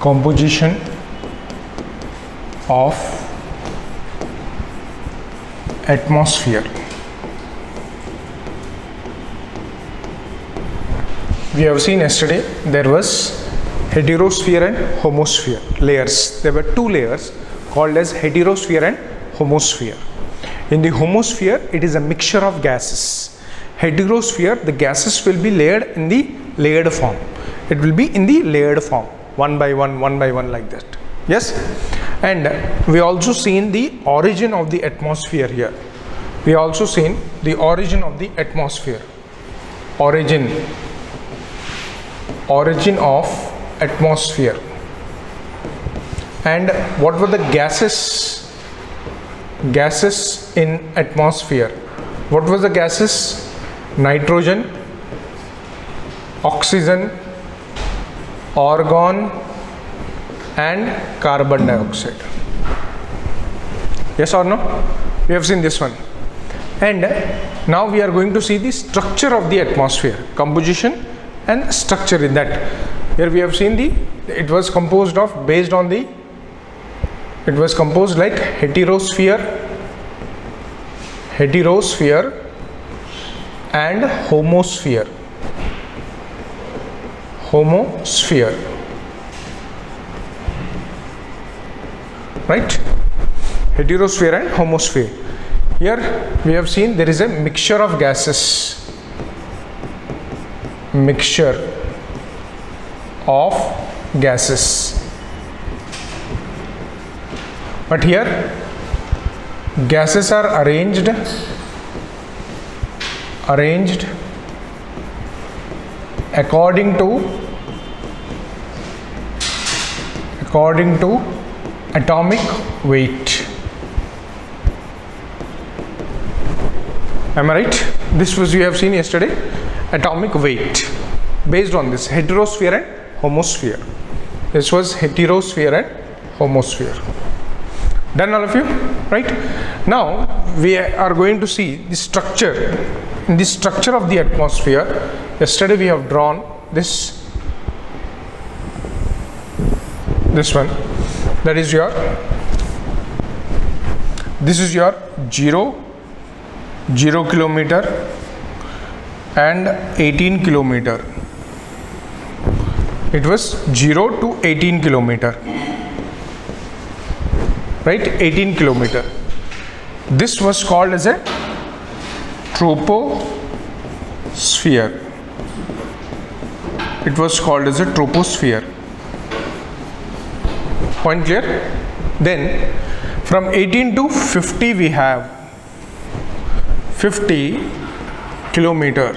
composition of atmosphere. We have seen yesterday there was heterosphere and homosphere layers. There were two layers called as heterosphere and homosphere. In the homosphere, it is a mixture of gases. Heterosphere, the gases will be layered in the layered form. It will be in the layered form, one by one like that. Yes? And we also seen the origin of the atmosphere here. We also seen the origin of the atmosphere. Origin of atmosphere. And what were the gases in atmosphere? What was the gases? Nitrogen, oxygen, argon and carbon dioxide. Yes or no? We have seen this one. And now we are going to see the structure of the atmosphere, composition and structure in that. Here we have seen it was composed like heterosphere and homosphere. Right? Heterosphere and homosphere. Here we have seen there is a mixture of gases. But here gases are arranged according to atomic weight. Am I right? This was we have seen yesterday, atomic weight. Based on this, heterosphere and homosphere. This was heterosphere and homosphere. Done, all of you? Right? Now we are going to see the structure. In the structure of the atmosphere, yesterday we have drawn this one. That is your, this is your 0 kilometer and 18 kilometer. It was 0 to 18 kilometer. Right? 18 kilometer. This was called as a troposphere. It was called as a troposphere. Point clear? Then from 18 to 50 we have 50 kilometer.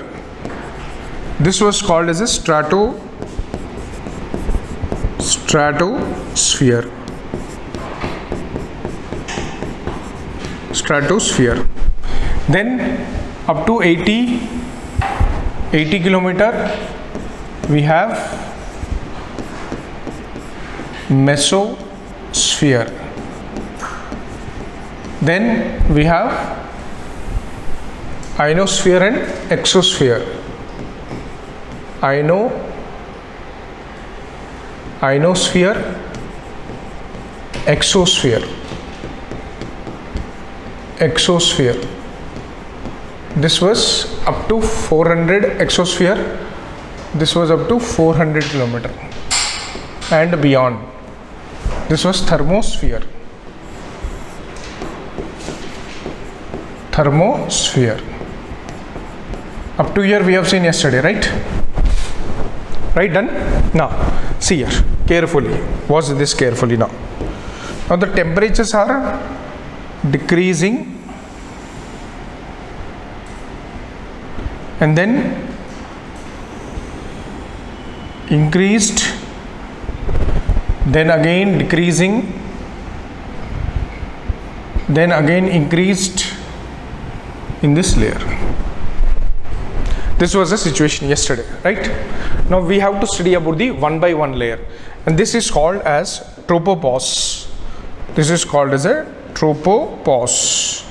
This was called as a stratosphere. Then up to 80 kilometer we have mesosphere. Then we have ionosphere and exosphere. Ionosphere, exosphere. This was up to 400 exosphere. This was up to 400 kilometer and beyond. This was thermosphere. Up to here we have seen yesterday, right? Right, done? Now see here carefully. Watch this carefully now. Now the temperatures are decreasing and then increased, then again decreasing, then again increased in this layer. This was the situation yesterday, right? Now we have to study about the one by one layer, and this is called as tropopause. This is called as a tropopause.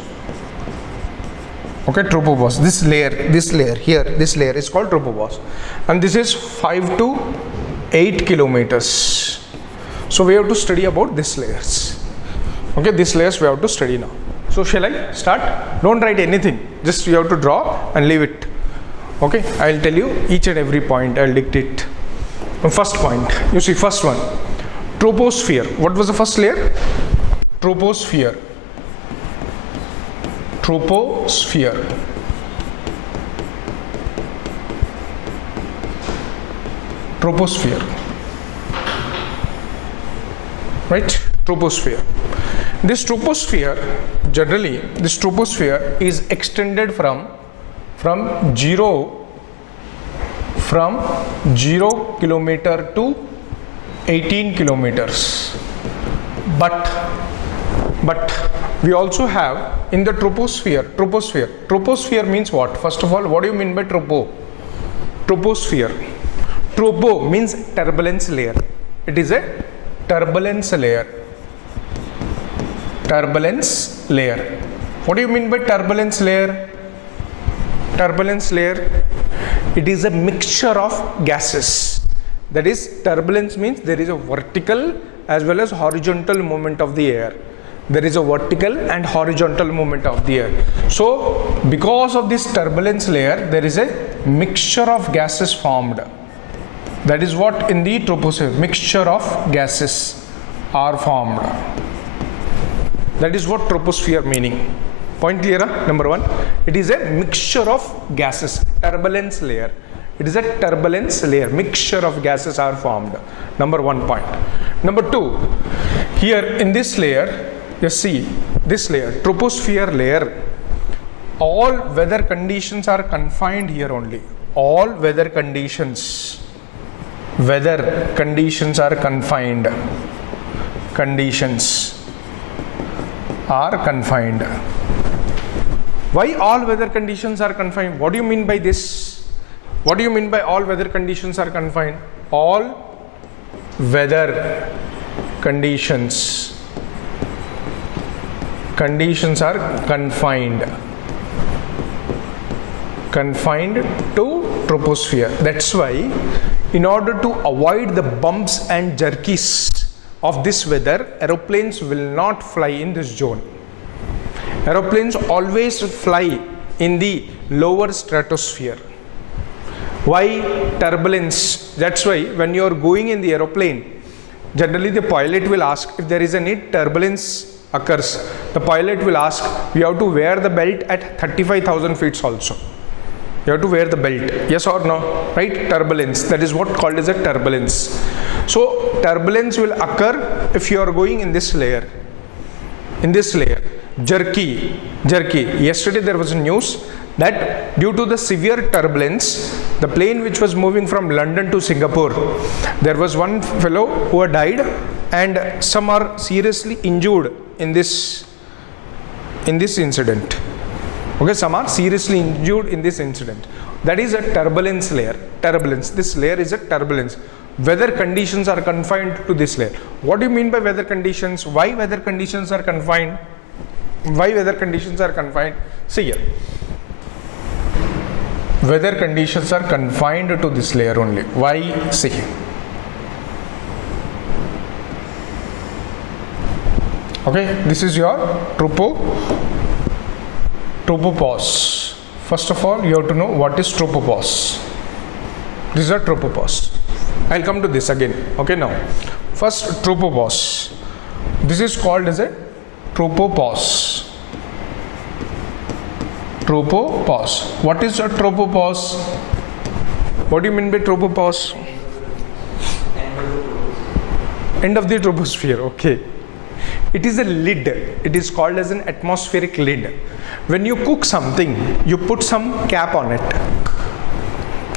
Okay, tropopause. This layer here, this layer is called tropopause, and this is 5 to 8 kilometers. So we have to study about these layers. Okay, these layers we have to study now. So shall I start? Don't write anything, just you have to draw and leave it. Okay, I will tell you each and every point, I will dictate. First point, you see first one, troposphere. What was the first layer? Troposphere. Troposphere. Troposphere. Right? Troposphere. This troposphere, generally, this troposphere is extended from 0 kilometer to 18 kilometers. But we also have in the troposphere means what? First of all, what do you mean by troposphere? Tropo means turbulence layer. It is a turbulence layer. Turbulence layer. What do you mean by turbulence layer? Turbulence layer, it is a mixture of gases. That is, turbulence means there is a vertical as well as horizontal movement of the air. There is a vertical and horizontal movement of the air. So because of this turbulence layer, there is a mixture of gases formed. That is what in the troposphere, mixture of gases are formed. That is what troposphere meaning. Point clear? Number one, it is a mixture of gases, turbulence layer. It is a turbulence layer, mixture of gases are formed. Number one point. Number two, here in this layer, you see this layer, troposphere layer, all weather conditions are confined here only. All weather conditions are confined. Conditions are confined. Why all weather conditions are confined? What do you mean by this? What do you mean by all weather conditions are confined? All weather conditions are confined to troposphere. That's why in order to avoid the bumps and jerkies of this weather, aeroplanes will not fly in this zone. Aeroplanes always fly in the lower stratosphere. Why? Turbulence. That's why when you are going in the aeroplane, generally the pilot will ask if there is any turbulence occurs. The pilot will ask, you have to wear the belt at 35,000 feet also. You have to wear the belt. Yes or no? Right? Turbulence. That is what called as a turbulence. So turbulence will occur if you are going in this layer. In this layer. Jerky. Yesterday there was a news that due to the severe turbulence, the plane which was moving from London to Singapore, there was one fellow who had died and some are seriously injured in this incident. Okay, some are seriously injured in this incident. That is a turbulence layer. Turbulence. This layer is a turbulence. Weather conditions are confined to this layer. What do you mean by weather conditions? Why weather conditions are confined? Why weather conditions are confined? See here. Weather conditions are confined to this layer only. Why? See. Okay, this is your tropopause. First of all, you have to know what is tropopause. This is a tropopause. I'll come to this again. Okay, now. First, tropopause. This is called as a tropopause. Tropopause. What is a tropopause? What do you mean by tropopause? End of the troposphere. Okay. It is a lid. It is called as an atmospheric lid. When you cook something, you put some cap on it.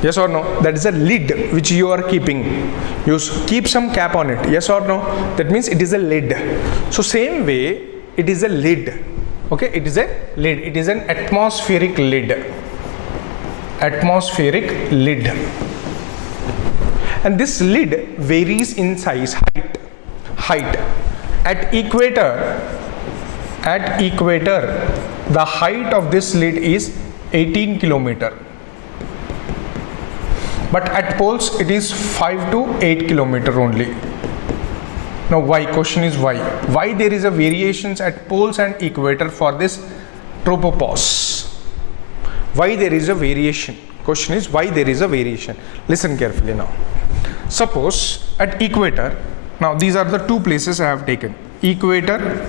Yes or no? That is a lid which you are keeping. You keep some cap on it. Yes or no? That means it is a lid. So same way, it is a lid. Okay, it is a lid. It is an atmospheric lid. Atmospheric lid. And this lid varies in size, height. At equator, the height of this lid is 18 kilometer. But at poles, it is 5 to 8 kilometer only. Now why? Question is why? Why there is a variations at poles and equator for this tropopause? Why there is a variation? Question is why there is a variation. Listen carefully now. Suppose at equator, now these are the two places I have taken, equator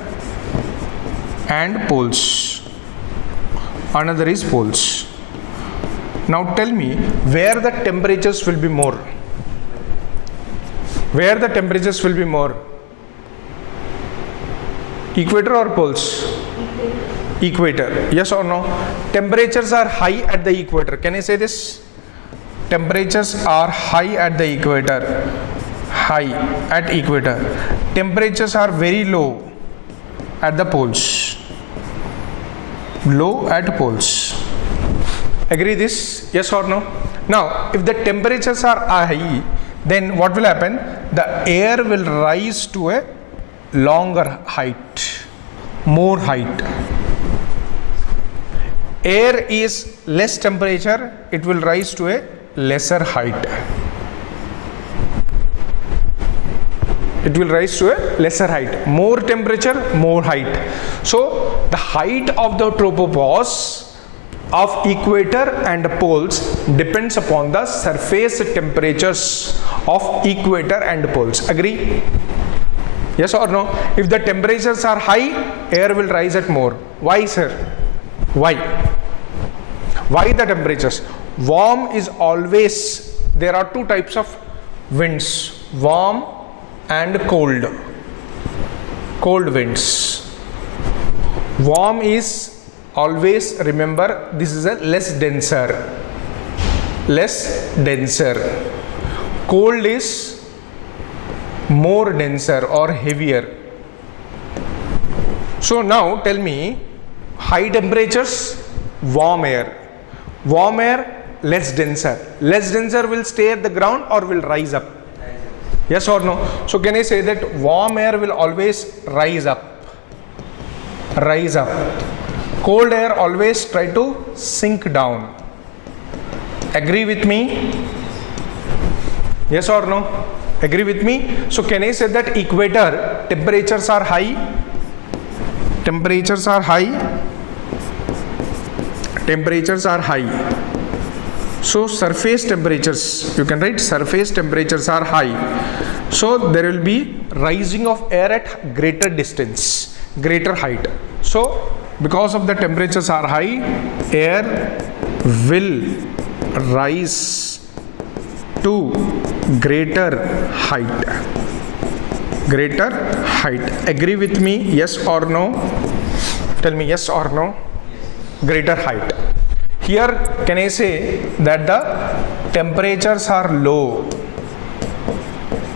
and poles. Another is poles. Now tell me where the temperatures will be more. Where the temperatures will be more? Equator or poles? Equator. Yes or no? Temperatures are high at the equator. Can I say this? Temperatures are high at the equator. High at equator. Temperatures are very low at the poles. Low at poles. Agree this? Yes or no? Now, if the temperatures are high, then what will happen? The air will rise to a longer height, more height. Air is less temperature, it will rise to a lesser height. It will rise to a lesser height. More temperature, more height. So the height of the tropopause of equator and poles depends upon the surface temperatures of equator and poles. Agree? Yes or no? If the temperatures are high, air will rise at more. Why, sir? Why? Why the temperatures? Warm is always, there are two types of winds, warm and cold. Cold winds. Warm is always, remember, this is a less denser. Cold is more denser or heavier. So now tell me, high temperatures, warm air. Warm air, less denser. Less denser will stay at the ground or will rise up? Yes or no? So can I say that warm air will always rise up? Rise up. Cold air always try to sink down. Agree with me? Yes or no? Agree with me? So can I say that equator temperatures are high? Temperatures are high. Temperatures are high. So surface temperatures, you can write surface temperatures are high. So there will be rising of air at greater distance, greater height. So because of the temperatures are high, air will rise to greater height. Greater height. Agree with me? Yes or no? Tell me yes or no? Greater height. Here can I say that the temperatures are low?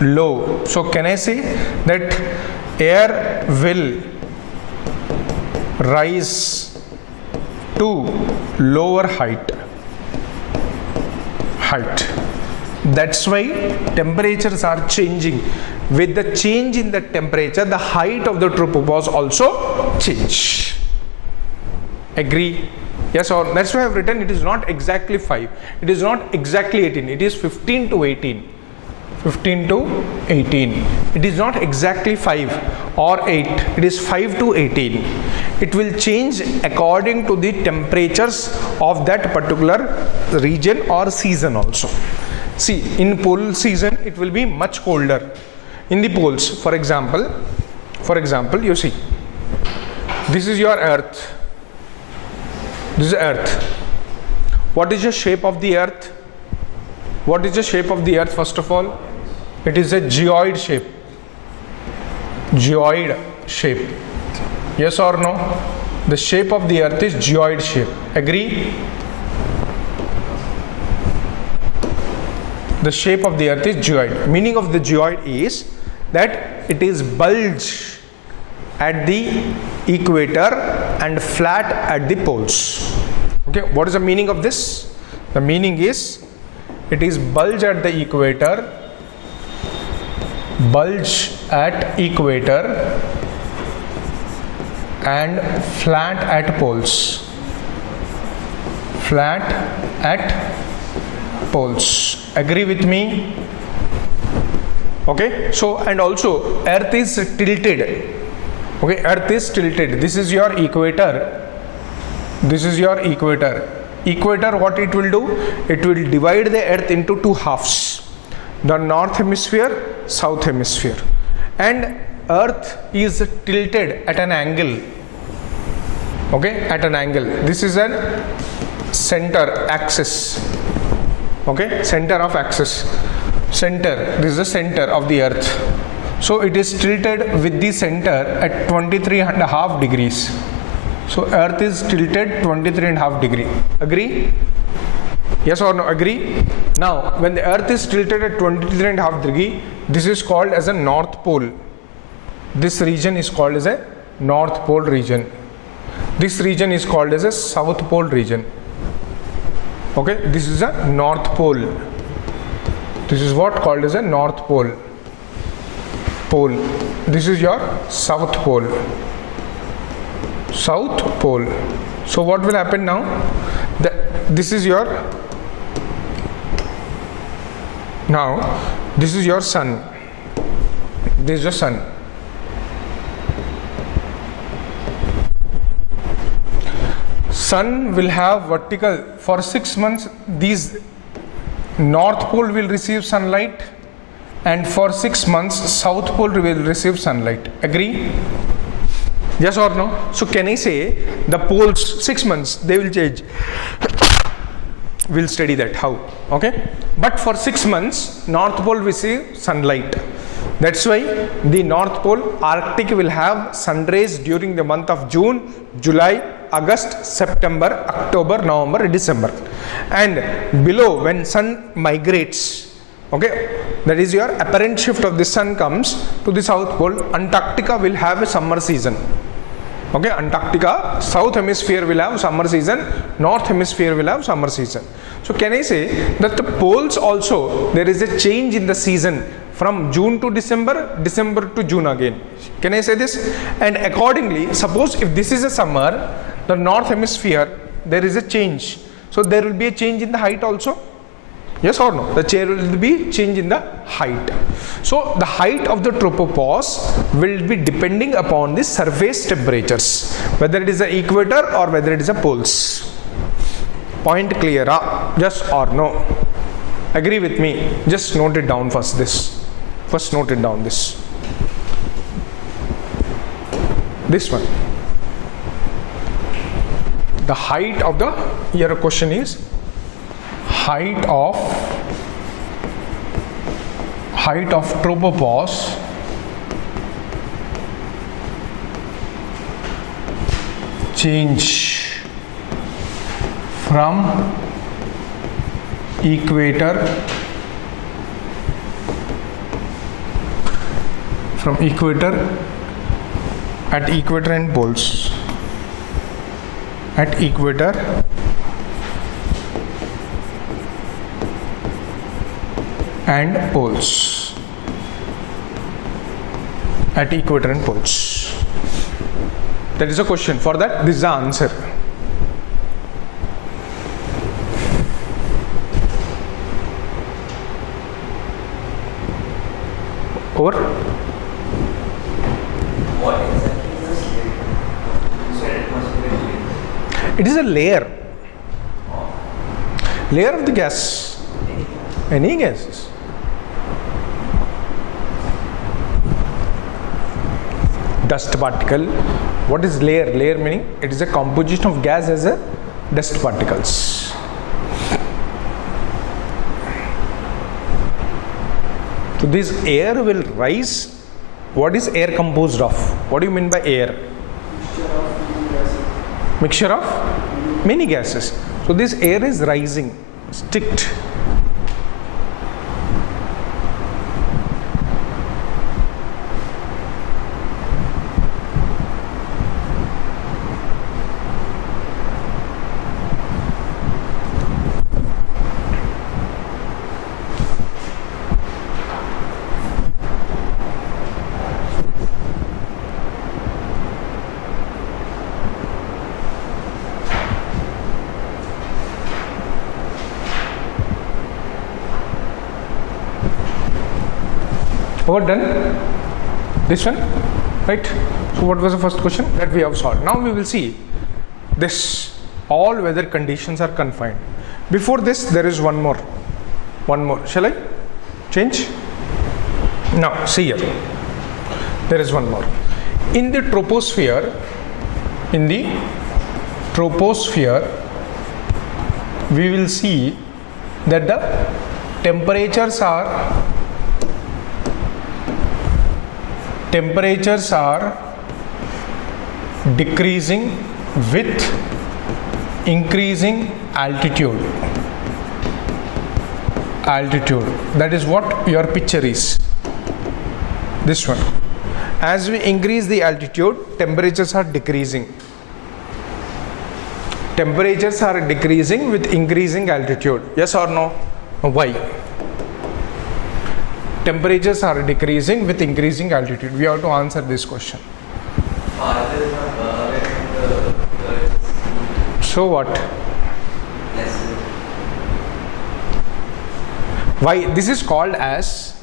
Low. So can I say that air will rise to lower height. That's why temperatures are changing. With the change in the temperature, the height of the tropopause also change. Agree? Yes or no? That's why I have written it is not exactly 5. It is not exactly 18. It is 15 to 18. 15 to 18. It is not exactly 5 or 8. It is 5 to 18. It will change according to the temperatures of that particular region or season also. See, in pole season it will be much colder. In the poles, for example, you see, this is your earth. This is earth. What is the shape of the earth? What is the shape of the earth first of all? It is a geoid shape. Geoid shape. Yes or no? The shape of the earth is geoid shape. Agree? The shape of the earth is geoid. Meaning of the geoid is that it is bulge at the equator and flat at the poles. Okay, what is the meaning of this? The meaning is it is bulge at the equator, and flat at poles. Flat at poles. Agree with me? Okay, so and also earth is tilted. Okay, earth is tilted. This is your equator. This is your equator. Equator, what it will do? It will divide the earth into two halves, the north hemisphere, south hemisphere, and earth is tilted at an angle. Okay, at an angle. This is an center axis. Okay, center of axis. Center, this is the center of the earth. So it is tilted with the center at 23.5 degrees. So earth is tilted 23.5 degree. Agree? Yes or no? Agree? Now when the earth is tilted at 23.5 degree, this is called as a north pole. This region is called as a north pole region. This region is called as a south pole region. Okay, this is a north pole. This is what called as a north pole. Pole. This is your south pole. South pole. So what will happen now? This is your, now this is your sun. This is the sun. Sun will have vertical for 6 months. These north pole will receive sunlight, and for 6 months south pole will receive sunlight. Agree? Yes or no? So can I say the poles 6 months they will change? We'll study that how. Okay, but for 6 months north pole receive sunlight. That's why the north pole Arctic will have sun rays during the month of June, July, August, September, October, November, December. And below, when sun migrates, okay, that is your apparent shift of the sun comes to the south pole, Antarctica will have a summer season. Okay, Antarctica, south hemisphere will have summer season, north hemisphere will have summer season. So can I say that the poles also, there is a change in the season from June to December, December to June again. Can I say this? And accordingly, suppose if this is a summer, the north hemisphere, there is a change. So there will be a change in the height also. Yes or no? The chair will be change in the height. So the height of the tropopause will be depending upon the surface temperatures, whether it is the equator or whether it is a poles. Point clear? Yes or no? Agree with me? Just note it down first. First note it down. This one. The height of the, here a question is height of tropopause change from equator at equator and poles, at equator and poles, at equator and poles. That is a question. For that, this is the answer. Over. What exactly is this layer? You said it must be a layer. It is a layer. Layer of the gas. Any gases. Dust particle. What is layer? Layer meaning it is a composition of gas as a dust particles. So this air will rise. What is air composed of? What do you mean by air? Mixture of many gases. So this air is rising, sticked. Over done? This one, right? So what was the first question that we have solved? Now we will see this. All weather conditions are confined. Before this, there is one more. Shall I change? Now see here. There is one more. In the troposphere, we will see that the temperatures are decreasing with increasing altitude. That is what your picture is. This one. As we increase the altitude, temperatures are decreasing. Temperatures are decreasing with increasing altitude. Yes or no? Why? Temperatures are decreasing with increasing altitude. We have to answer this question. So what? Why? This is called as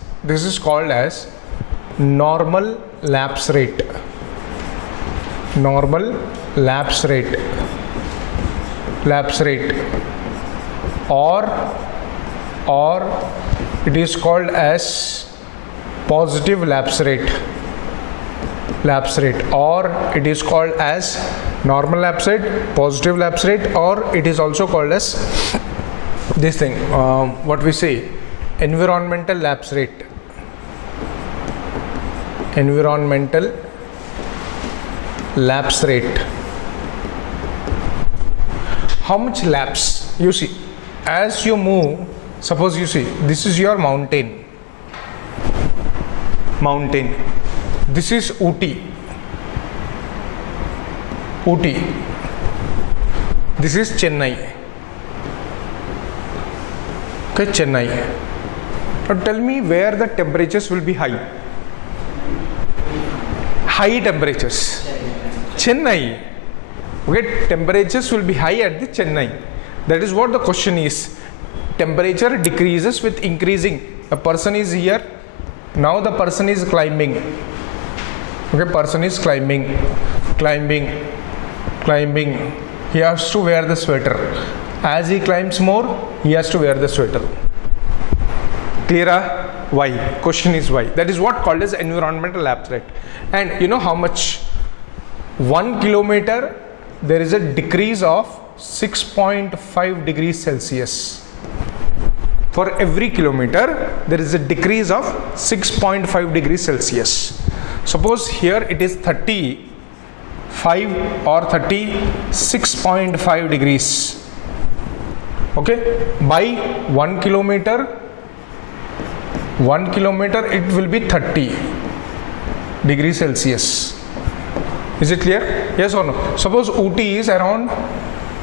normal lapse rate. Normal lapse rate. Or it is called as positive lapse rate, or it is called as normal lapse rate, positive lapse rate, or it is also called as this thing, what we say, environmental lapse rate. Environmental lapse rate. How much lapse? You see, as you move, suppose you see, this is your mountain. This is Ooty. This is Chennai. Okay, Chennai. Now tell me where the temperatures will be high. High temperatures. Chennai. Okay, temperatures will be high at the Chennai. That is what the question is. Temperature decreases with increasing. A person is here. Now the person is climbing. Okay, person is climbing. He has to wear the sweater. As he climbs more, he has to wear the sweater. Clear? Why? Question is why. That is what called as environmental lapse rate. And you know how much? 1 kilometer there is a decrease of 6.5 degrees Celsius. For every kilometer there is a decrease of 6.5 degrees Celsius. Suppose here it is 35 or 36.5 degrees. Okay, by 1 kilometer it will be 30 degrees Celsius. Is it clear? Yes or no? Suppose Ooty is around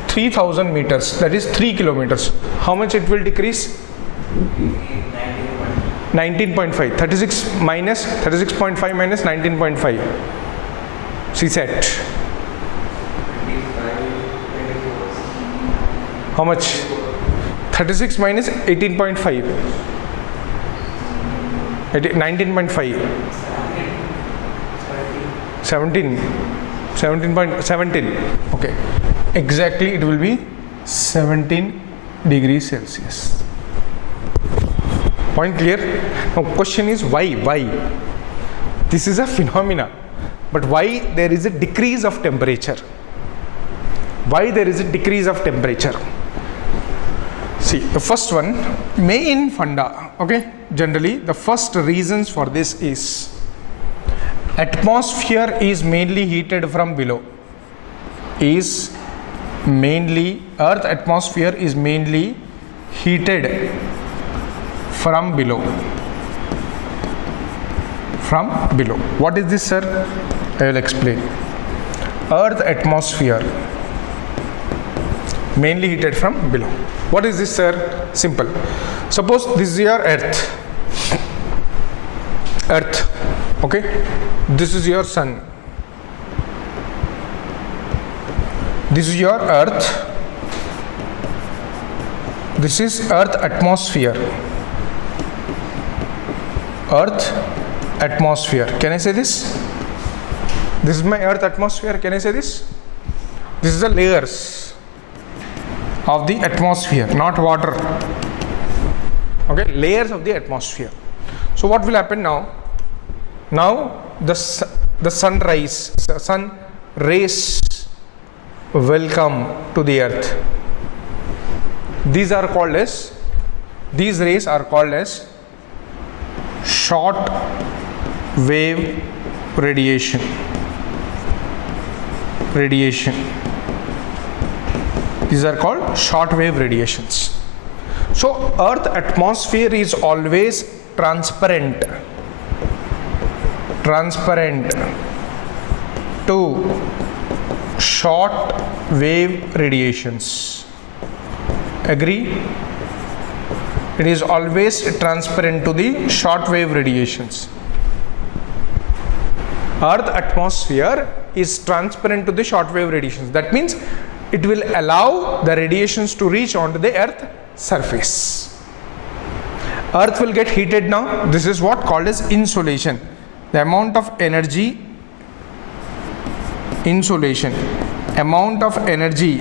3000 meters, that is 3 kilometers. How much it will decrease? 19.5. 36.5 minus 19.5. CSAT. How much? 36 minus 18.5. 19.5. 17. Okay. Exactly, it will be 17 degrees Celsius. Point clear? Now question is why? This is a phenomena, but why there is a decrease of temperature? See, the first one, main funda. Okay, generally the first reasons for this is atmosphere is mainly heated from below. Earth atmosphere is mainly heated from below. What is this, sir? I will explain. Earth atmosphere mainly heated from below. What is this, sir? Simple. Suppose this is your earth. Okay, this is your sun. This is your earth. This is earth atmosphere. atmosphere. Can I say this? This is my earth atmosphere. Can I say this? This is the layers of the atmosphere, not water. Okay, layers of the atmosphere. So what will happen now? Now the sun rays will come to the earth. These rays are called as short wave radiation. These are called short wave radiations. So earth atmosphere is always transparent to short wave radiations. Agree? It is always transparent to the short wave radiations. Earth atmosphere is transparent to the short wave radiations. That means it will allow the radiations to reach onto the earth surface. Earth will get heated now. This is what called as insolation. The amount of energy, amount of energy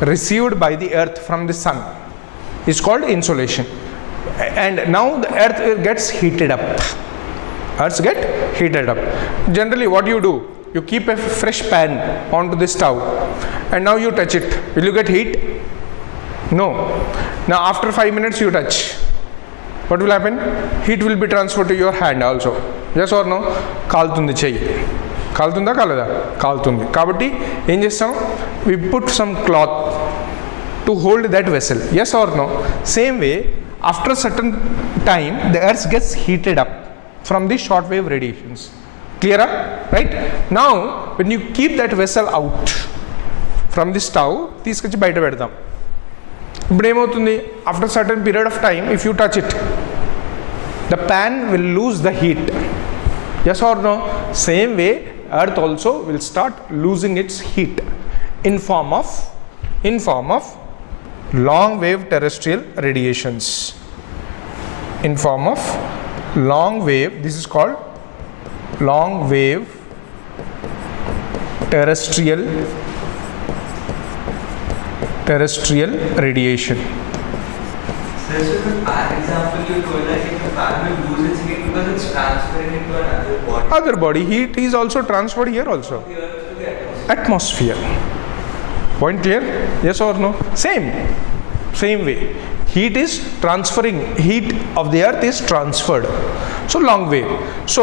received by the earth from the sun is called insolation. And now the earth gets heated up. Earths get heated up. Generally what you do? You keep a fresh pan onto the stove and now you touch it. Will you get heat? No. Now after 5 minutes you touch. What will happen? Heat will be transferred to your hand also. Yes or no? Kaltundi cheyi. Kaltunda kalada? Kaltundi. Kabatti em chestam? We put some cloth to hold that vessel. Yes or no? Same way, after a certain time, the earth gets heated up from the short wave radiations. Clear? Right? Now, when you keep that vessel out from the stove, తీసుకొచ్చి బయట పెడతాం. ఇప్పుడు ఏమవుతుంది? After a certain period of time, if you touch it, the pan will lose the heat. Yes or no? Same way, earth also will start losing its heat in form of long wave terrestrial radiations. In form of long wave, this is called long wave terrestrial radiation. So the pan example you told, like if the pan will lose its heat because it's transferring into another body. Heat is also transferred here also. From the earth to the atmosphere. Point clear? Yes or no? Same way. Heat is transferring. Heat of the earth is transferred. So long wave. So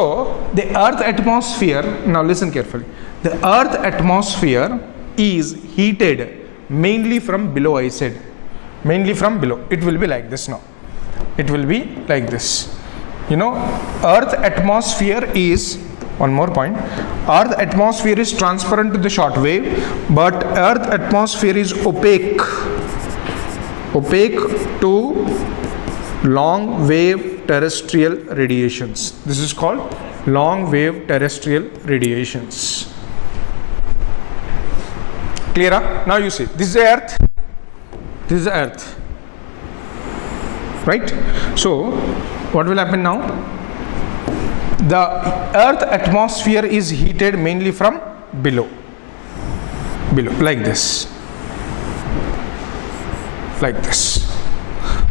the earth atmosphere, now listen carefully. The earth atmosphere is heated mainly from below, I said. Mainly from below. It will be like this now. It will be like this. You know, earth atmosphere is, one more point, earth atmosphere is transparent to the short wave, but earth atmosphere is opaque to long wave terrestrial radiations. This is called long wave terrestrial radiations. Clear? Now you see, this is the earth, this is the earth, right? So what will happen now? The earth atmosphere is heated mainly from below, like this.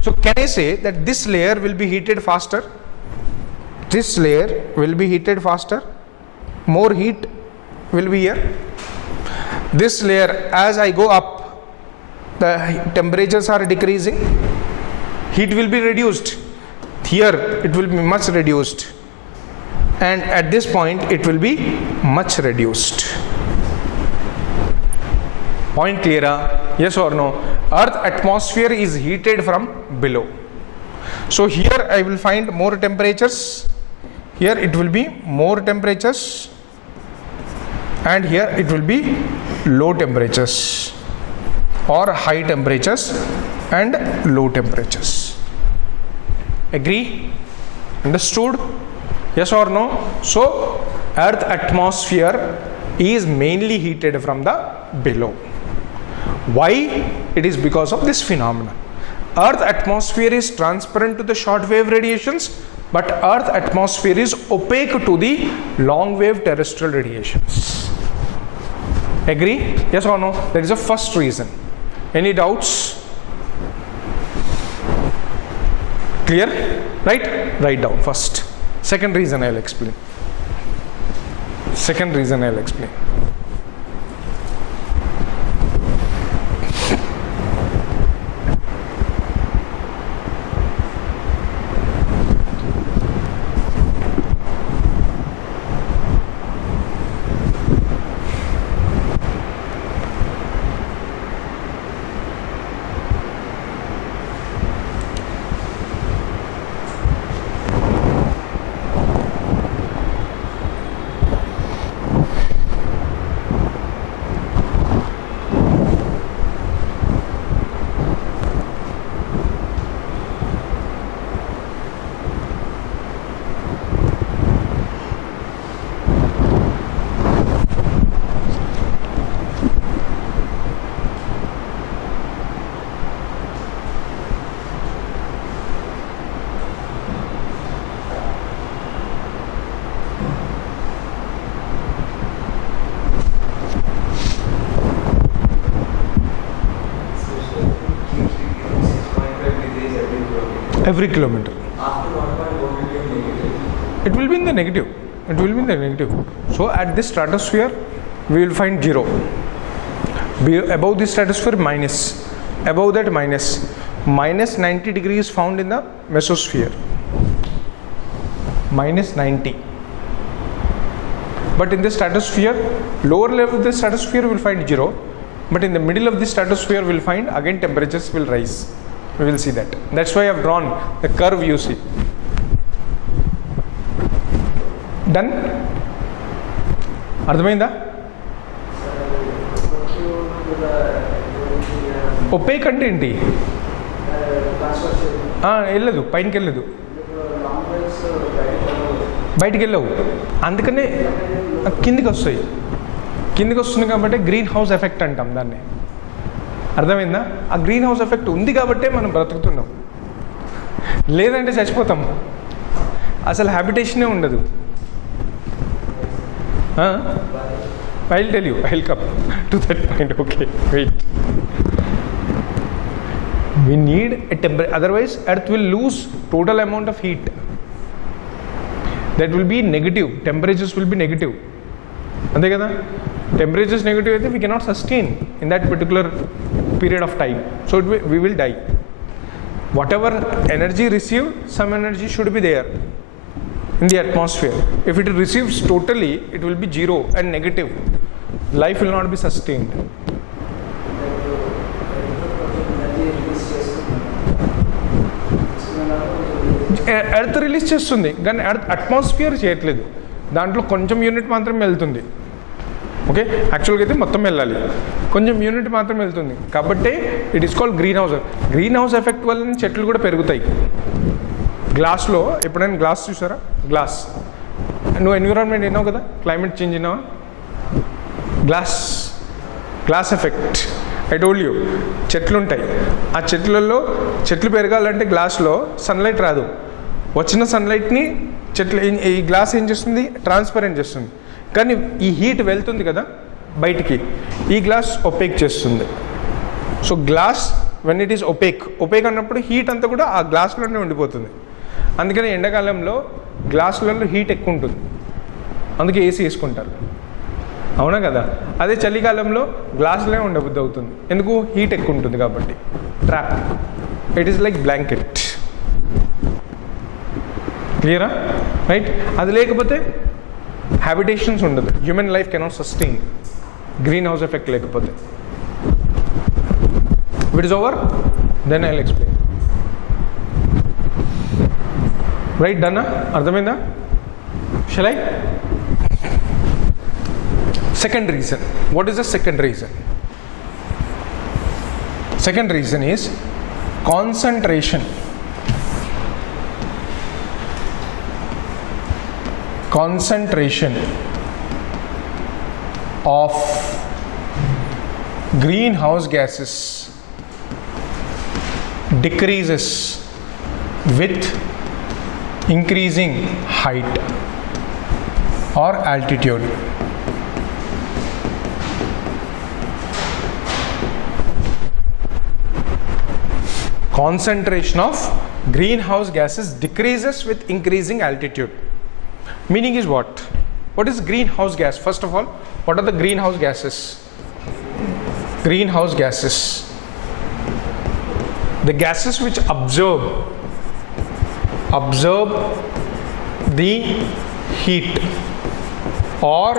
So can I say that this layer will be heated faster? This layer will be heated faster. More heat will be here. This layer, as I go up, the temperatures are decreasing. Heat will be reduced. Here it will be much reduced. And at this point it will be much reduced. Point clear? Yes or no? Earth atmosphere is heated from below. So here I will find more temperatures. Here it will be more temperatures. And here it will be low temperatures or high temperatures and low temperatures. Agree? Understood? Yes or no? So earth atmosphere is mainly heated from the below. Why? It is because of this phenomenon. Earth atmosphere is transparent to the short wave radiations, but Earth atmosphere is opaque to the long wave terrestrial radiations. Agree? Yes or no? That is the first reason. Any doubts? Clear? Right? Write down first. Second reason I will explain. Second reason I will explain. Every kilometer. After 1.1 will be negative. It will be in the negative. It will be in the negative. So at this stratosphere, we will find 0. Above the stratosphere, minus. Above that, minus. Minus 90 degrees found in the mesosphere. Minus 90. But in the stratosphere, lower level of the stratosphere, we will find 0. But in the middle of the stratosphere, we will find again temperatures will rise. We will see that. That's why I have drawn the curve you see. Done? అర్థమైందా? Opaque అంటే ఏంటి? వెళ్ళదు, పైనకి వెళ్ళదు, బయటికి వెళ్ళవు, అందుకనే కిందికి వస్తాయి. కిందికి వస్తుంది కాబట్టి గ్రీన్ హౌస్ ఎఫెక్ట్ అంటాం దాన్ని. అర్థమైందా? ఆ గ్రీన్ హౌస్ ఎఫెక్ట్ ఉంది కాబట్టే మనం బ్రతుకుతున్నాం, లేదంటే చచ్చిపోతాం, అసలు హ్యాబిటేషనే ఉండదు. I will tell you, I will come to that point. Okay, wait. We need a temperature, otherwise earth will lose total amount of heat. That will be negative, temperatures will be negative. అంతే కదా? Temperatures negative అయితే we cannot sustain in that particular period of time, so we will die. Whatever energy received, some energy should be there in the atmosphere. If it receives totally, it will be 0 and negative. Life will not be sustained. Earth release చేస్తుంది కానీ earth atmosphere చేయట్లేదు, దాంట్లో కొంచెం unit మాత్రం వెళ్తుంది. Okay, యాక్చువల్గా అయితే మొత్తం వెళ్ళాలి, కొంచెం యూనిట్ మాత్రం వెళ్తుంది కాబట్టి it is called green house. Green house effect వల్ల చెట్లు కూడా పెరుగుతాయి. గ్లాస్లో ఎప్పుడైనా గ్లాస్ చూసారా? గ్లాస్, నువ్వు ఎన్విరాన్మెంట్ విన్నావు కదా, క్లైమేట్ చేంజ్ విన్నావా? Glass effect. I told you, చెట్లు ఉంటాయి, ఆ చెట్లు పెరగాలంటే గ్లాస్లో సన్లైట్ రాదు. వచ్చిన సన్లైట్ని ఈ గ్లాస్ ఏం చేస్తుంది? ట్రాన్స్పరెంట్ చేస్తుంది. కానీ ఈ హీట్ వెళ్తుంది కదా బయటికి, ఈ గ్లాస్ ఒపేక్ చేస్తుంది. So glass when it is opaque అన్నప్పుడు హీట్ అంతా కూడా ఆ గ్లాస్లోనే ఉండిపోతుంది. అందుకని ఎండాకాలంలో గ్లాసులలో హీట్ ఎక్కువ ఉంటుంది, అందుకే ఏసీ వేసుకుంటారు, అవునా కదా? అదే చలికాలంలో గ్లాసులే ఉండబుద్ధి అవుతుంది, ఎందుకు? హీట్ ఎక్కువ ఉంటుంది కాబట్టి. Trap, it is like blanket. క్లియరా? రైట్. అది లేకపోతే హ్యాబిటేషన్స్ ఉండదు, human life cannot sustain greenhouse effect లేకపోతే. It is over, then I will explain. Right, డన్నా? అర్థమైందా? Shall I? Second reason. What is the second reason? Second reason is concentration. Concentration of greenhouse gases decreases with increasing height or altitude. Concentration of greenhouse gases decreases with increasing altitude. Meaning is what? What is greenhouse gas? First of all, what are the greenhouse gases? Greenhouse gases. The gases which absorb the heat or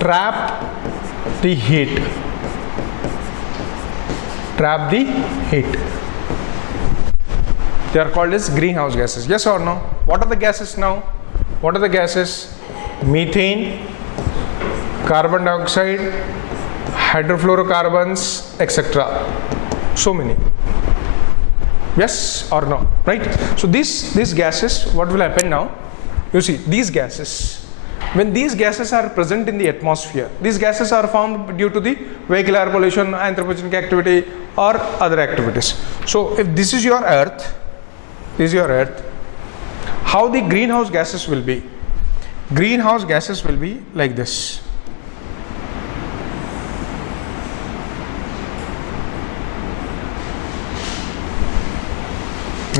trap the heat. Trap the heat. They are called as greenhouse gases. Yes or no? What are the gases now? What are the gases? Methane, carbon dioxide, hydrofluorocarbons, etc. So many. Yes or no? Right? So these gases, what will happen now? You see, these gases, when these gases are present in the atmosphere, these gases are formed due to the vehicle air pollution, anthropogenic activity or other activities. So if this is your earth, how the greenhouse gases will be? Greenhouse gases will be like this.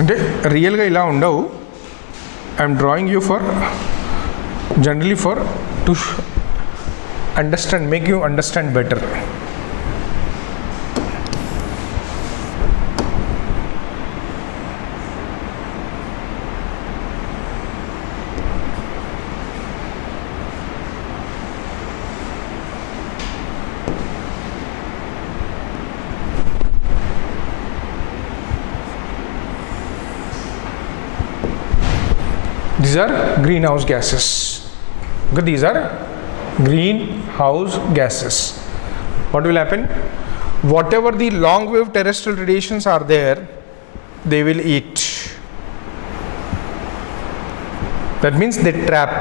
అంటే రియల్గా ఇలా ఉండవు. I'm drawing you for generally for to understand, make you understand better. These are greenhouse gases. Okay, these are greenhouse gases. What will happen? Whatever the long wave terrestrial radiations are there, they will eat. That means they trap.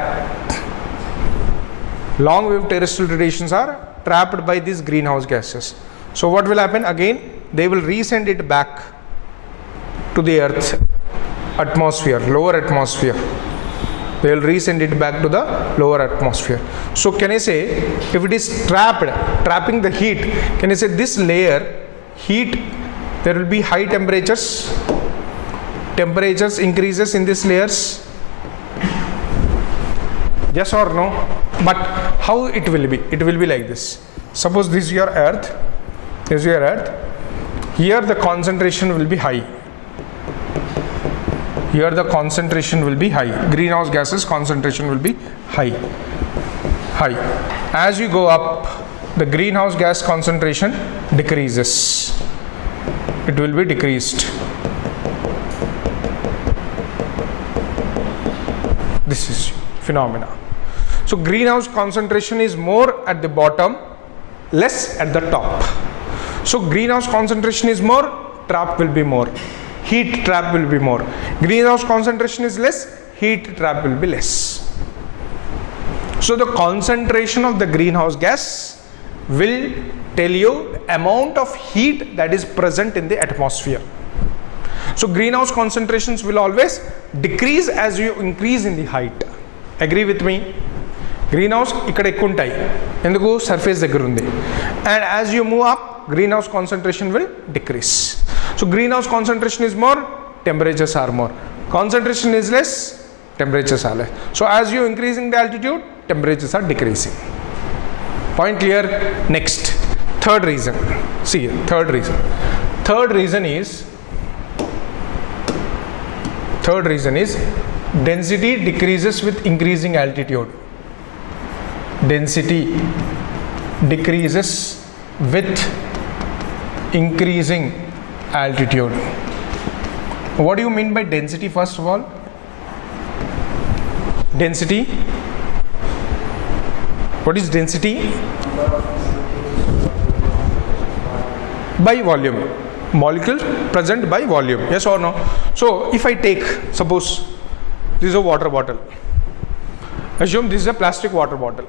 Long wave terrestrial radiations are trapped by these greenhouse gases. So what will happen? Again, they will resend it back to the earth's atmosphere, lower atmosphere. They will resend it back to the lower atmosphere. So can I say, if it is trapping the heat, can I say this layer heat, there will be high temperatures increases in these layers? Yes or no? But how it will be? It will be like this. Suppose this is your earth, here the concentration will be high. Here the concentration will be high. Greenhouse gases concentration will be high. As you go up, the greenhouse gas concentration decreases. It will be decreased. This is phenomena. So greenhouse concentration is more at the bottom, less at the top. So greenhouse concentration is more, trap will be more. Heat trap will be more. Greenhouse concentration is less, heat trap will be less. So the concentration of the greenhouse gas will tell you the amount of heat that is present in the atmosphere. So greenhouse concentrations will always decrease as you increase in the height. Agree with me? Greenhouse ikkada ekku untayi enduku surface దగ్గర ఉంది, and as you move up, greenhouse concentration will decrease. So greenhouse concentration is more, temperatures are more. Concentration is less, temperatures are less. So as you increasing the altitude, temperatures are decreasing. Point clear? Next, third reason. See, third reason is density decreases with increasing altitude. Density decreases with increasing altitude. What do you mean by density? First of all, density, what is density? By volume. Molecules present by volume. Yes or no? So if I take, suppose this is a water bottle. Assume this is a plastic water bottle.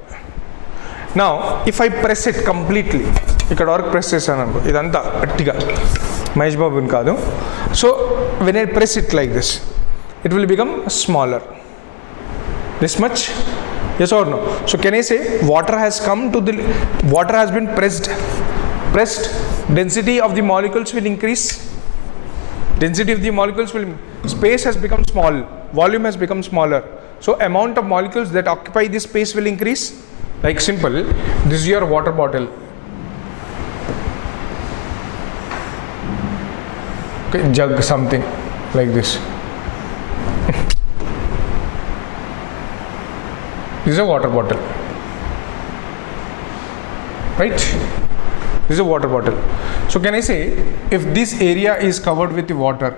Now if I press it completely, ఇక్కడ వరకు press చేశాను అనుకో, ఇదంతా గట్టిగా Mahesh Babu kaadu. So when I press it like this, it will become smaller. This much, yes or no? So can I say water has been pressed, density of the molecules will increase. Density of the molecules will, space has become small, volume has become smaller. So amount of molecules that occupy this space will increase. Like simple, this is your water bottle. Okay, jug something like this. This is a water bottle, right? This is a water bottle. So can I say if this area is covered with the water,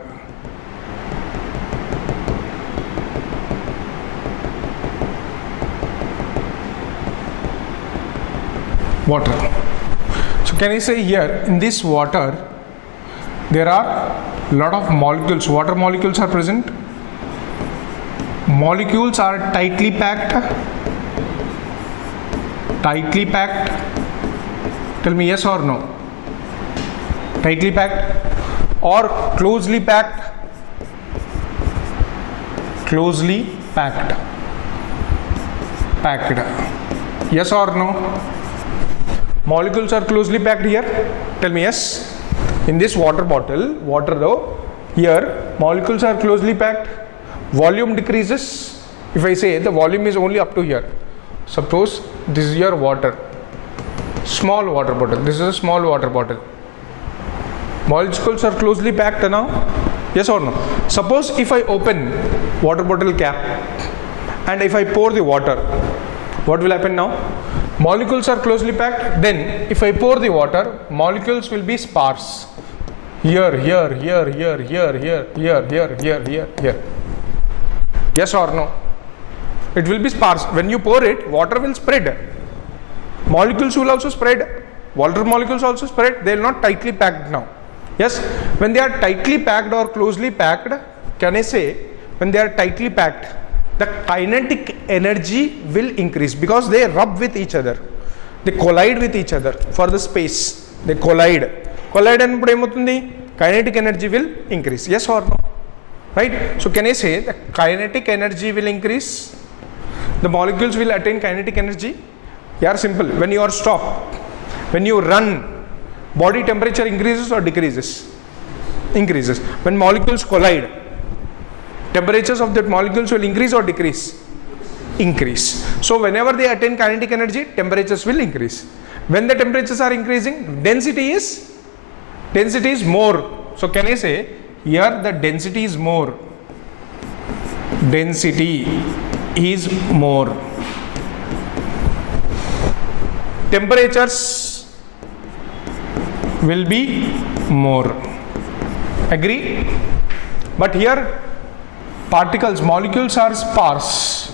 so can I say here in this water there are lot of molecules, water molecules are present. Molecules are tightly packed. Tell me yes or no. Tightly packed or closely packed? Closely packed. Yes or no? Molecules are closely packed here. Tell me yes. In this water bottle, water though, here molecules are closely packed. Volume decreases. If I say the volume is only up to here, suppose this is your water, small water bottle, this is a small water bottle, molecules are closely packed now, yes or no? Suppose if I open water bottle cap and if I pour the water, what will happen now? Molecules are closely packed. Then if I pour the water, molecules will be sparse. Here. Yes or no? It will be sparse. When you pour it, water will spread. Molecules will also spread. Water molecules also spread. They will not tightly packed now. Yes. When they are tightly packed or closely packed, can I say when they are tightly packed, the kinetic energy will increase because they rub with each other. They collide with each other for the space. They collide. Collide and kinetic energy will increase. Yes or no? Right? So can I say the kinetic energy will increase? The molecules will attain kinetic energy? Yeah, simple. When you are stopped, when you run, body temperature increases or decreases? Increases. When molecules collide, temperatures of that molecules will increase or decrease? Increase. So whenever they attain kinetic energy, temperatures will increase. When the temperatures are increasing, density is more. So can I say here the density is more? Density is more. Temperatures will be more. Agree? But here particles, molecules are sparse.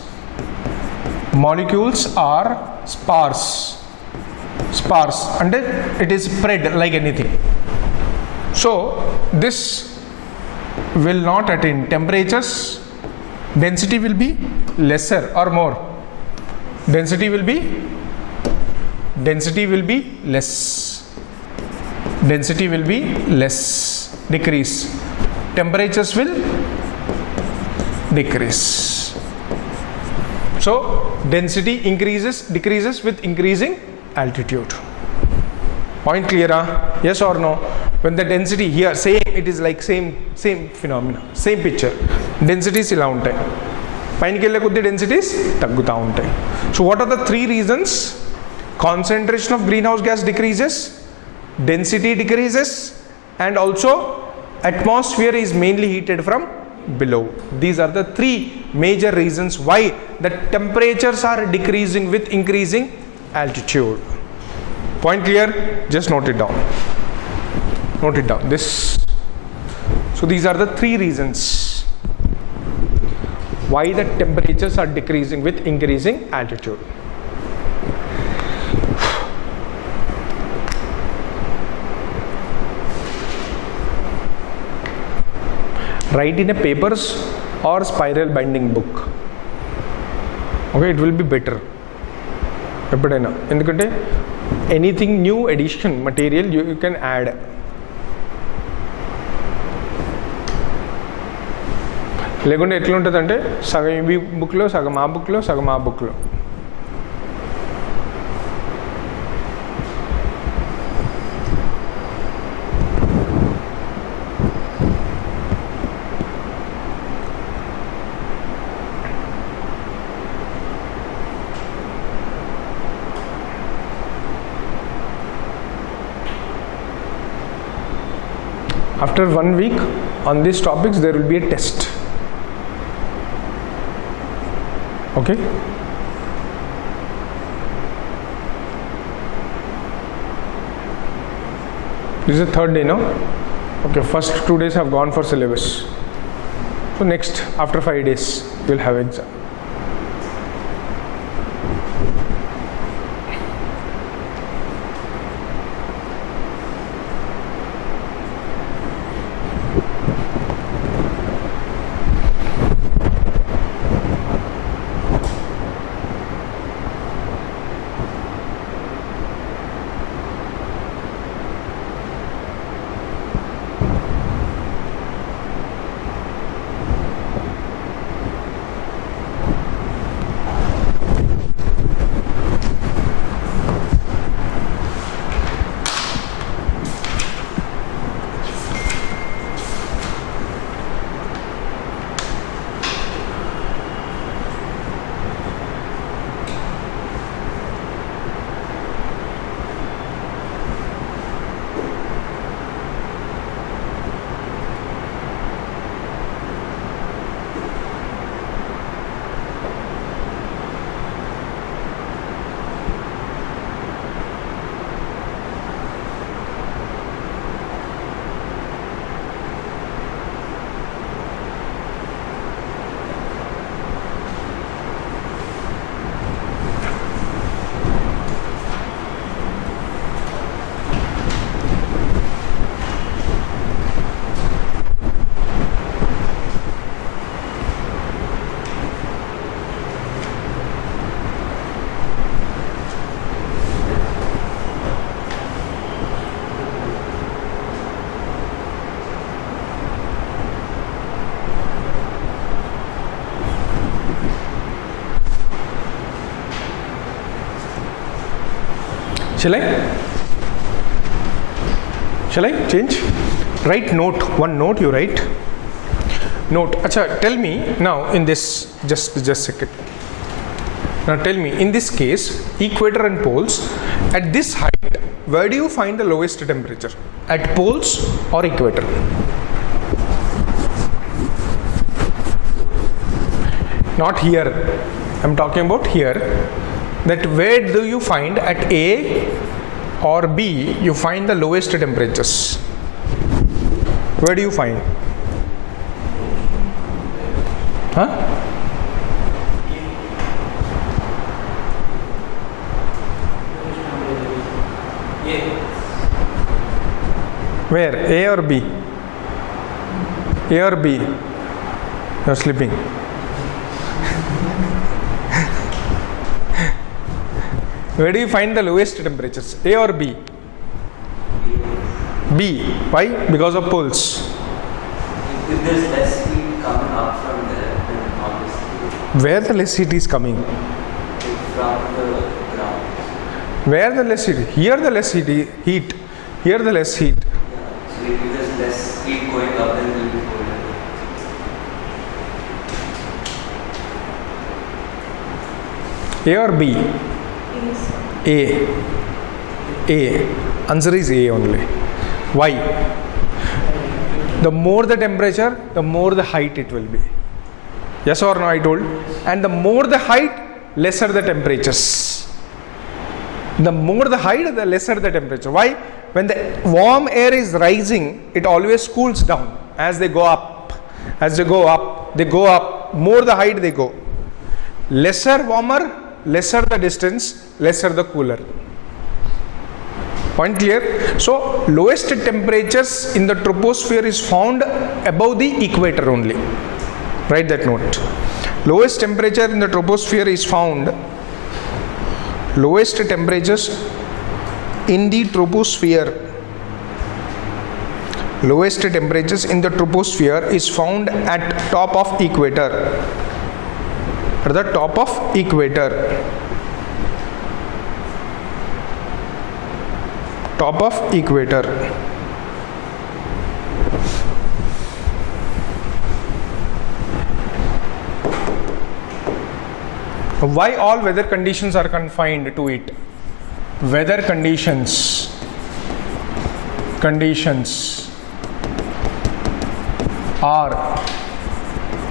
Molecules are sparse and it is spread like anything. So this will not attain temperatures. Density will be lesser or more? Density will be less. Density will be less. Decrease. Temperatures will decrease. So density decreases with increasing altitude. Point clear? Yes or no? When the density here, same, it is like same phenomena, same picture. Densities ila untai. Painiki elle koddi densities tagguta untai. So what are the three reasons? Concentration of greenhouse gas decreases, density decreases, and also atmosphere is mainly heated from below. These are the three major reasons why the temperatures are decreasing with increasing altitude. Point clear? Just note it down. Note it down. So these are the three reasons why the temperatures are decreasing with increasing altitude. Write in a papers or spiral binding book. Okay, it will be better. Anything new addition material you can add. లేకుంటే ఎట్లుంటుందంటే సగం ఈ బుక్లో, సగం ఆ బుక్లో, సగం ఆ బుక్లో. After 1 week on these topics there will be a test. Okay, this is the third day now. Okay, first 2 days have gone for syllabus, so next after 5 days we will have exam. Shall I change? Write note, one note you write. Note. Acha, tell me now in this, just second. Now tell me, in this case, equator and poles, at this height, where do you find the lowest temperature? At poles or equator? Not here. I'm talking about here. That where do you find at A or B you find the lowest temperatures? Where do you find? Huh? Where? A or B? A or B? You're sleeping. Where do you find the lowest temperatures? A or B? B. Why? Because of poles. If there's less heat coming up from there, then obviously. Where the less heat is coming? From the ground. Where the less heat? Here the less heat. Here the less heat. Yeah. So if there's less heat going up, then it will be colder. A or B? A. Answer is A only. Why? The more the temperature, the more the height it will be. Yes or no, I told. And the more the height, lesser the temperatures. The more the height, the lesser the temperature. Why? When the warm air is rising, it always cools down. As they go up, they go up. More the height they go. Lesser warmer, lesser the distance, lesser the cooler. Point clear? So lowest temperatures in the troposphere is found above the equator only. Write that note. Lowest temperature in the troposphere is found. Lowest temperatures in the troposphere lowest temperatures in the troposphere is found at top of equator. At the top of equator. Top of equator. Why all weather conditions are confined to it? Weather conditions are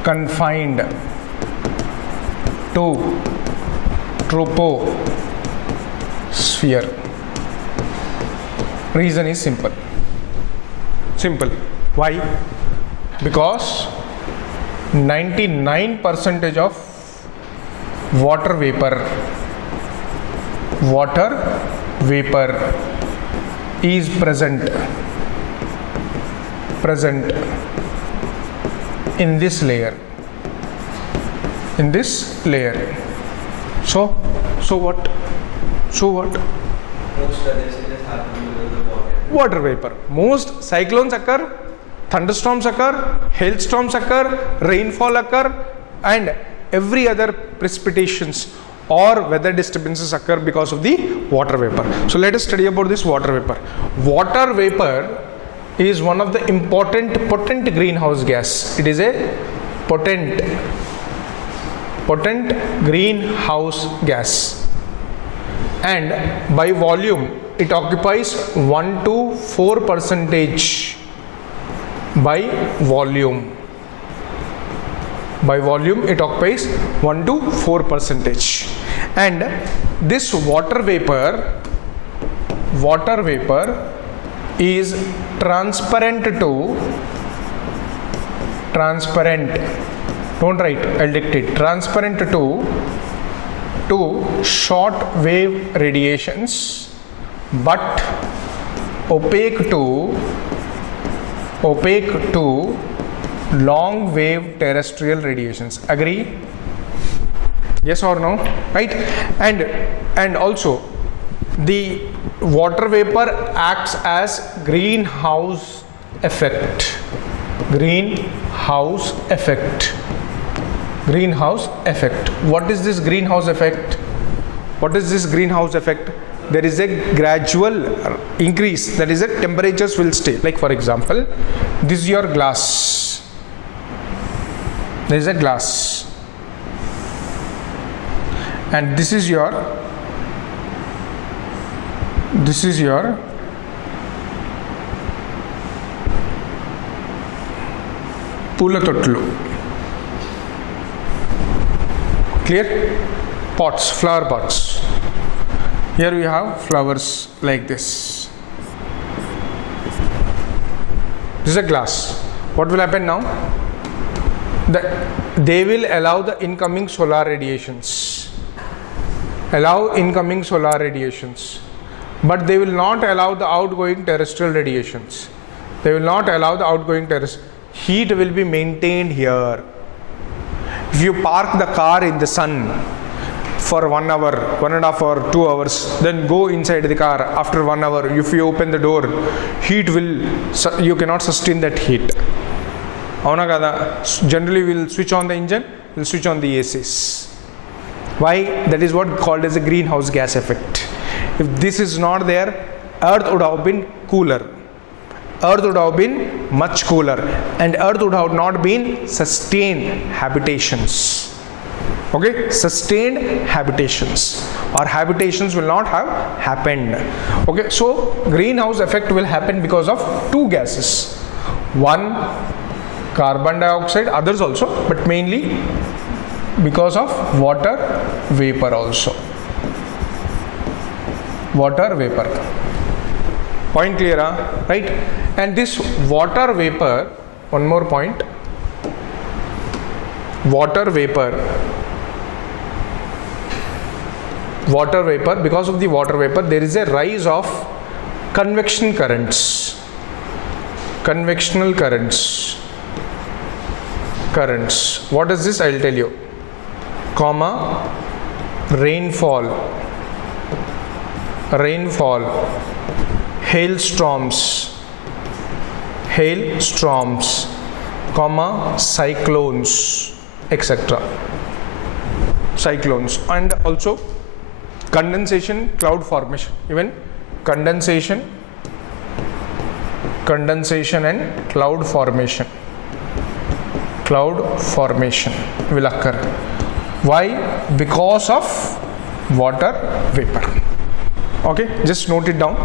confined to troposphere. Reason is simple. Why? Because 99% of water vapor is present in this layer. So what? Most others just happen because of Water vapor. Most cyclones occur, thunderstorms occur, hailstorms occur, rainfall occur, and every other precipitations or weather disturbances occur because of the water vapor. So let us study about this water vapor. Water vapor is one of the potent greenhouse gas. It is a potent greenhouse gas, and by volume it occupies 1 to 4%. By volume it occupies 1 to 4%, and this water vapor is transparent. Don't write, I'll dictate. Transparent to short wave radiations, but opaque to long wave terrestrial radiations. Agree? Yes or no? Right? And also the water vapor acts as greenhouse effect. What is this greenhouse effect? There is a gradual increase, that is, the temperatures will stay. Like for example, this is your glass. There is a glass, and this is your pula totlu. Clear? Pots, flower pots. Here we have flowers like this. This is a glass. What will happen now? They will allow the incoming solar radiations. But they will not allow the outgoing terrestrial radiations. Heat will be maintained here. If you park the car in the sun for 1 hour, 1.5 hour, 2 hours, then go inside the car. After 1 hour, if you open the door, you cannot sustain that heat. Generally we will switch on the engine, we'll switch on the ACs. Why? That is what called as a greenhouse gas effect. If this is not there, earth would have been cooler. Earth would have been much cooler, and earth would have not been sustained habitations. Okay, sustained habitations, or habitations will not have happened. Okay, so greenhouse effect will happen because of two gases. One, carbon dioxide, others also, but mainly because of water vapor also. Water vapor. Point clear, right? And this water vapor, one more point. Water vapor, because of the water vapor, there is a rise of convection currents. Convectional currents. What is this? I will tell you. Rainfall, hailstorms, hailstorms, comma, cyclones, etc. Cyclones, and also condensation, cloud formation. Even condensation and cloud formation will occur. Why? Because of water vapor. Okay, just note it down.